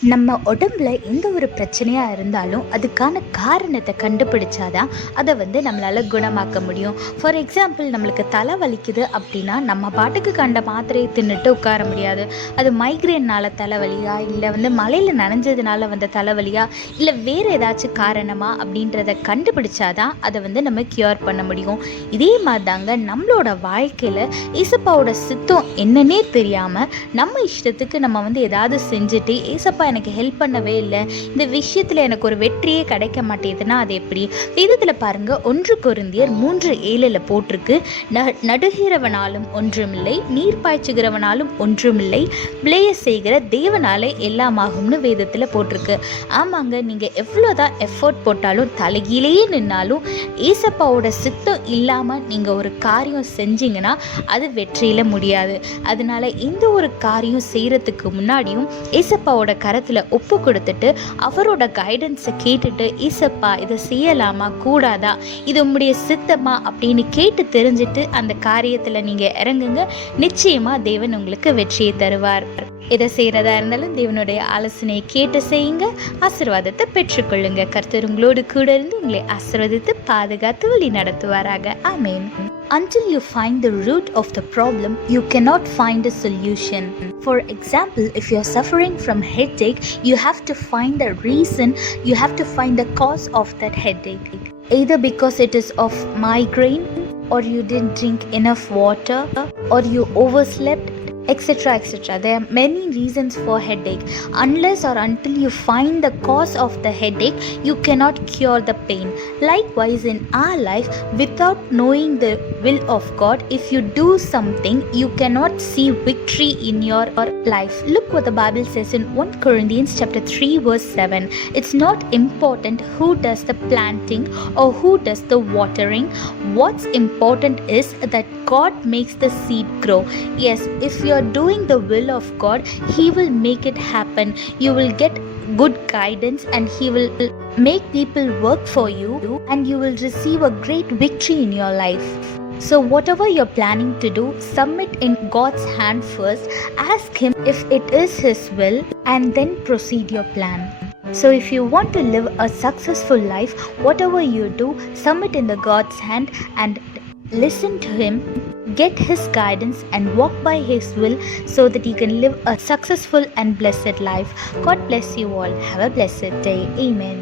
நம்ம உடம்புல எந்த ஒரு பிரச்சனையாக இருந்தாலும் அதுக்கான காரணத்தை கண்டுபிடிச்சாதான் அதை நம்மளால் குணமாக்க முடியும். ஃபார் எக்ஸாம்பிள், நம்மளுக்கு தலை வலிக்குது அப்படின்னா நம்ம பாட்டுக்கு கண்ட மாத்திரையை தின்னுட்டு உட்கார முடியாது. அது மைக்ரேன்னால் தலைவலியா, இல்லை மழையில் நனைஞ்சதுனால வந்த தலைவலியா, இல்லை வேறு ஏதாச்சும் காரணமா அப்படின்றத கண்டுபிடிச்சாதான் அதை நம்ம க்யூர் பண்ண முடியும். இதே மாதிரி தாங்க நம்மளோட வாழ்க்கையில் ஏசப்பாவோட சித்தம் என்னன்னே தெரியாமல் நம்ம இஷ்டத்துக்கு நம்ம ஏதாவது செஞ்சுட்டு, ஏசப்பா எனக்கு ஹெல்ப் பண்ணவே இல்லை, இந்த விஷயத்தில் எனக்கு ஒரு வெற்றியே கிடைக்க மாட்டேதுன்னா அது எப்படி? வேதத்தில் பாருங்க, 1 கொரிந்தியர் 3:7 போட்டிருக்கு, நடுகிறவனாலும் ஒன்றுமில்லை, நீர் பாய்ச்சுகிறவனாலும் ஒன்றுமில்லை, விளைய செய்கிற தேவனாலே எல்லாமாகும்னு வேதத்தில் போட்டிருக்கு. ஆமாங்க, நீங்கள் எவ்வளோதான் எஃபோர்ட் போட்டாலும் தலைகீழே நின்னாலும் ஏசப்பாவோட சித்தம் இல்லாமல் நீங்கள் ஒரு காரியம் செஞ்சீங்கன்னா அது வெற்றியில் முடியாது. அதனால இந்த ஒரு காரியம் செய்கிறதுக்கு முன்னாடியும் ஏசப்பாவோட கரத்தில் ஒப்பு கொடுத்துட்டு அவரோட கைடன்ஸை கேட்டுட்டு, ஏசப்பா இதை செய்யலாமா கூடாதா, இது உம்முடைய சித்தமா அப்படின்னு கேட்டு தெரிஞ்சுட்டு அந்த காரியத்தில் நீங்கள் இறங்குங்க. நிச்சயமாக தேவன் உங்களுக்கு வெற்றியை தருவார். எதை செய்கிறதா இருந்தாலும் தேவனுடைய ஆலோசனையை கேட்டு செய்யுங்க, ஆசீர்வாதத்தை பெற்றுக்கொள்ளுங்க. கர்த்தர் உங்களோடு கூட இருந்து உங்களை ஆசீர்வதித்து பாதுகாத்து வழி நடத்துவாராக. ஆமென். Until you find the root of the problem, you cannot find a solution. For example, if you are suffering from headache, you have to find the reason, you have to find the cause of that headache. Either because it is of migraine, or you didn't drink enough water, or you overslept, etc. etc. There are many reasons for headache. Unless or until you find the cause of the headache, you cannot cure the pain. Likewise, in our life, without knowing the will of God, if you do something, you cannot see victory in your life. Look what the Bible says in 1 Corinthians chapter 3 verse 7. It's not important who does the planting or who does the watering. What's important is that God makes the seed grow. Yes, if you are doing the will of God, He will make it happen. You will get good guidance and He will make people work for you, and you will receive a great victory in your life. So whatever you're planning to do, submit in God's hand first. Ask Him if it is His will, and then proceed your plan. So if you want to live a successful life, whatever you do, submit in the God's hand and listen to Him, get His guidance and walk by His will, so that you can live a successful and blessed life. God bless you all. Have a blessed day. Amen.